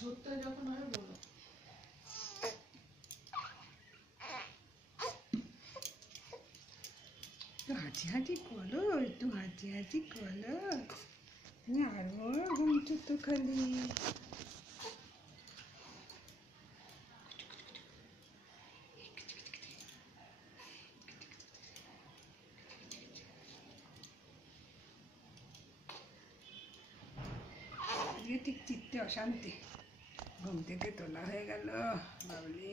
ধরতে যখন হয় বলো। হাঁচি হাঁচি করো, একটু হাঁচি হাঁচি করো, তুমি আরো ঘুমছো তো খালি। ঠিক চিত্তে অশান্তি, ঘুম থেকে তোলা হয়ে গেল বাবলি।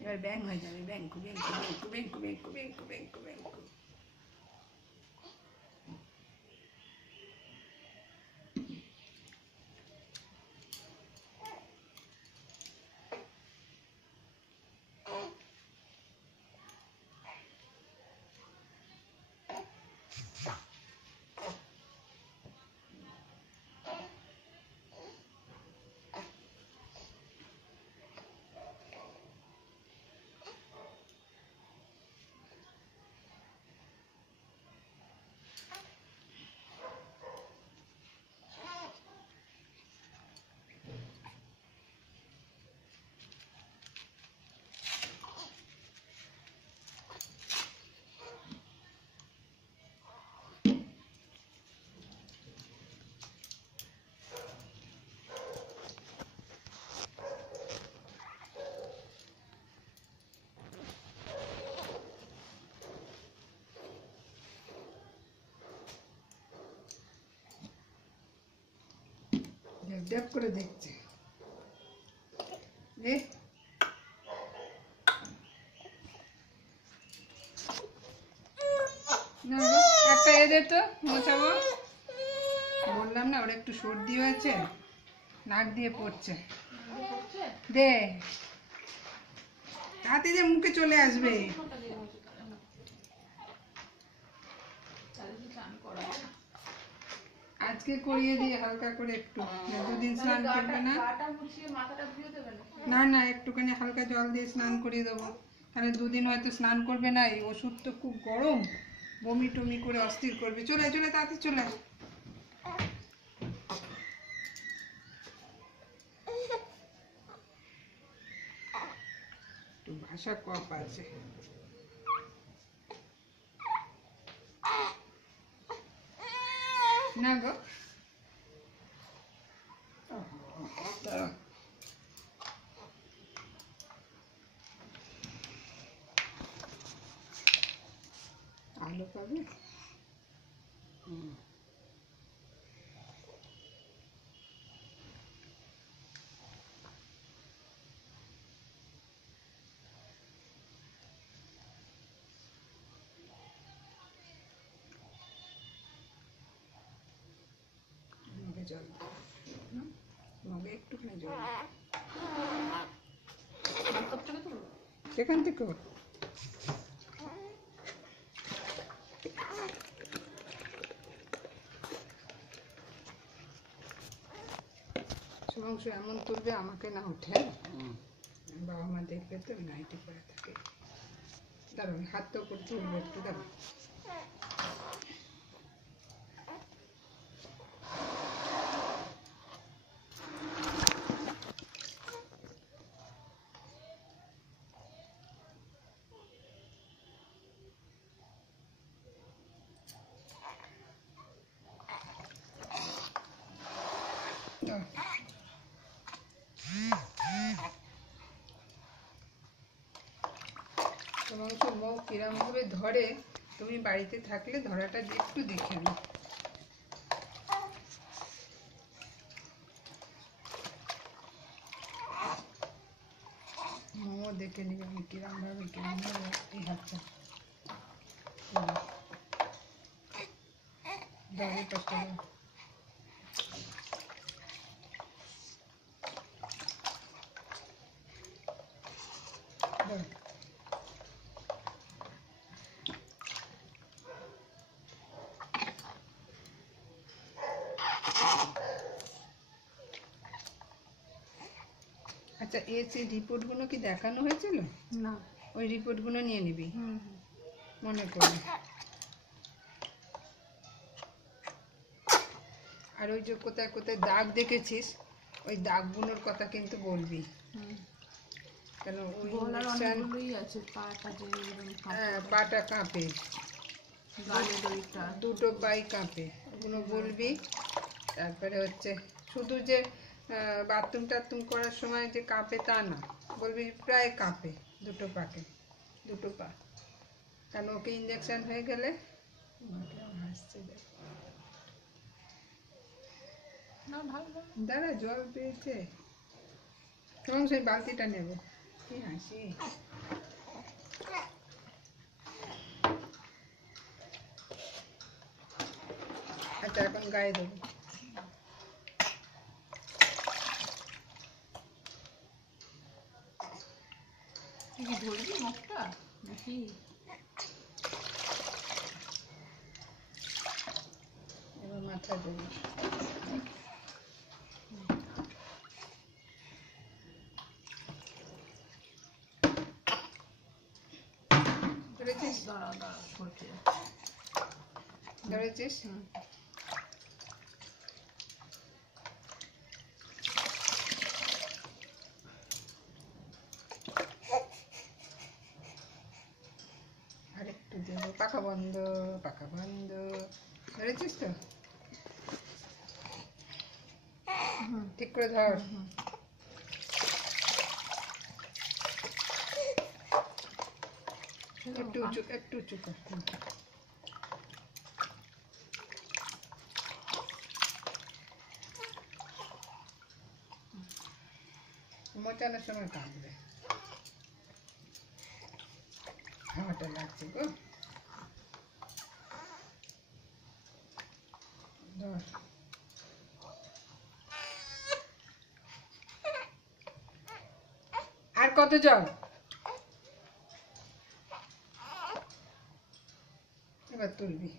এবার ব্যাং হয়ে যাবে, ব্যাংকু ব্যাংকু ব্যাংকু ব্যাংকু ব্যাংকু ব্যাংকু ব্যাংকু ব্যাংকু। ড্যাপ করে দেখছে রে। একটা এ দে তো মোছাবো, বললাম না ওর একটু সর্দি হয়েছে, নাক দিয়ে পড়ছে। দে তাতে যে মুখে চলে আসবে। আজকে করিয়ে দিয়ে হালকা করে একটু, দুদিন স্নান করবে না। না না একটুখানি হালকা জল দিয়ে স্নান করিয়ে দেবো, তাহলে দুদিন হয়তো স্নান করবে না। এই ওষুধ তো খুব গরম, বমি টমি করে অস্থির করবে। চলে চলে তাড়াতাড়ি চলে। একটু ভাষা কপ আছে না গো। আলো পাবে। মগে জল, মগে একটুখানি জল সেখান থেকে। শুভাংশু এমন তুলবে আমাকে না উঠে, বাবা মা দেখবে তো নাইটি পরে থাকে। দাঁড়ান হাতটা উপরে তুলবে একটু, দাঁড়ান। শুভাংশু মুখ কিরম ভাবে ধরে, তুমি বাড়িতে থাকলে ধরাটা একটু দেখে নি। মোমো দেখে নিবে আমি কিরম ভাবে এই হাতটা দাঁড়িয়ে পাশে। আচ্ছা এর সেই রিপোর্টগুলো কি দেখানো হয়েছিল? না, ওই রিপোর্টগুলো নিয়ে নিবি মনে করে। আর ওই যে কোথায় কোথায় দাগ দেখেছিস ওই দাগগুলোর কথা কিন্তু বলবি, কেন ওই বলার ইঞ্জেকশন অনেকগুলোই আছে, পাটা যে এরকম হ্যাঁ পাটা কাঁপে, গালের ওইটা। দুটো পাই কাঁপে, ওগুলো বলবি। তারপরে হচ্ছে শুধু যে বাথরুম টাথরুম করার সময় যে কাঁপে তা না, বলবি প্রায় কাঁপে দুটো পাকে, দুটো পা, কারণ ওকে ইঞ্জেকশন হয়ে গেলে হাসছে দেখ। না ভালো ভালো। দাঁড়া জল পেয়েছে, এবং সেই বালতিটা নেব, কি হাসি। আচ্ছা এখন গায়ে দেবো। তুই কি ধরবি মুখটা নাকি? এবার মাথা দেবো। ধরেছিস? দাঁড়া দাঁড়া সরছে। ধরেছিস? আরেকটু দেবো, পাখা বন্ধ, পাখা বন্ধ। ধরেছিস তো? ঠিক করে ধর। একটু উঁচু, একটু উঁচু কর। মোচানোর সময় কাঁদবে, হাওয়াটা লাগছে গো। ধর। আর কত জল? এবার তুলবি।